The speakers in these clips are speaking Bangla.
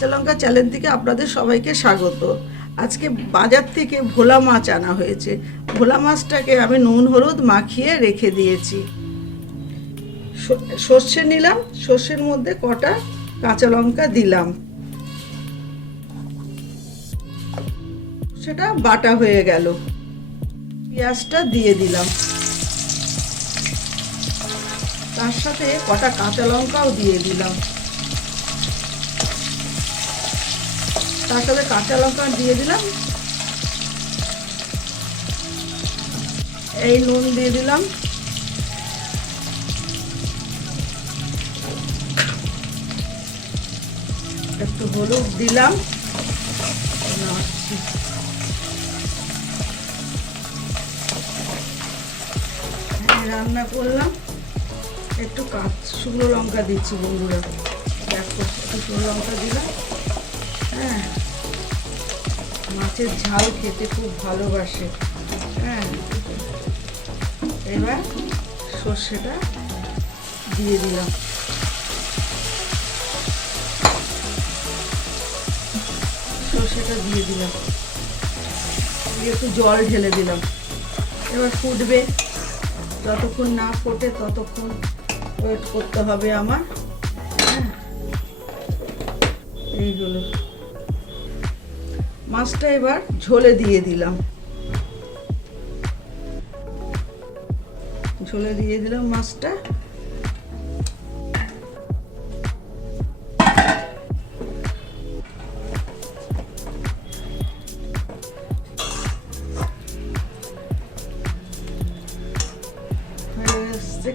কাঁচা লঙ্কা চ্যানেল থেকে আপনাদের সবাইকে স্বাগত। আজকে বাজার থেকে ভোলা মাছ আনা হয়েছে। ভোলা মাছটাকে আমি নুন হলুদ মাখিয়ে রেখে দিয়েছি। সর্ষে নিলাম, সর্ষের মধ্যে কটা কাঁচা লঙ্কা দিলাম, সেটা বাটা হয়ে গেল। পেঁয়াজটা দিয়ে দিলাম, তার সাথে কটা কাঁচা লঙ্কাও দিয়ে দিলাম, তার সাথে কাঁচা লঙ্কা দিয়ে দিলাম, এই নুন দিয়ে দিলাম, একটু হলুদ দিলাম, রান্না করলাম। একটু শুকনো লঙ্কা দিচ্ছি বন্ধুরা, দেখো শুকনো লঙ্কা দিলাম। হ্যাঁ, মাছের ঝাল খেতে খুব ভালোবাসে। হ্যাঁ, এবার সর্ষেটা দিয়ে দিলাম, সর্ষেটা দিয়ে দিলাম, একটু জল ঢেলে দিলাম। এবার ফুটবে, যতক্ষণ না ফোটে ততক্ষণ ওয়েট করতে হবে আমার। হ্যাঁ, এই হলো মাছটা। এবার ঝোলে দিয়ে দিলাম, ঝোলে দিয়ে দিলাম মাছটা।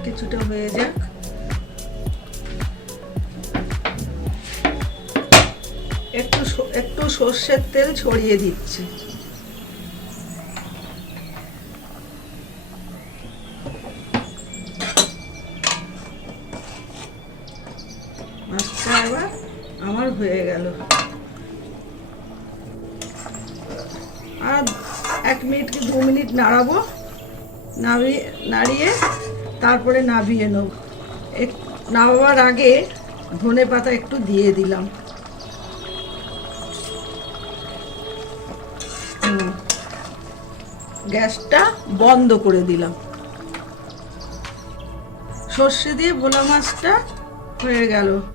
কিছুটা হয়ে যাক, একটু সর্ষের তেল ছড়িয়ে দিচ্ছি। মাছটা এবার আমার হয়ে গেল। আর 1 মিনিট কি 2 মিনিট নাড়াবো, নাড়িয়ে তারপরে নামিয়ে নেব। নামাবার আগে ধনে পাতা একটু দিয়ে দিলাম। গ্যাসটা বন্ধ করে দিলাম। সর্ষে দিয়ে ভোলা মাছটা হয়ে গেল।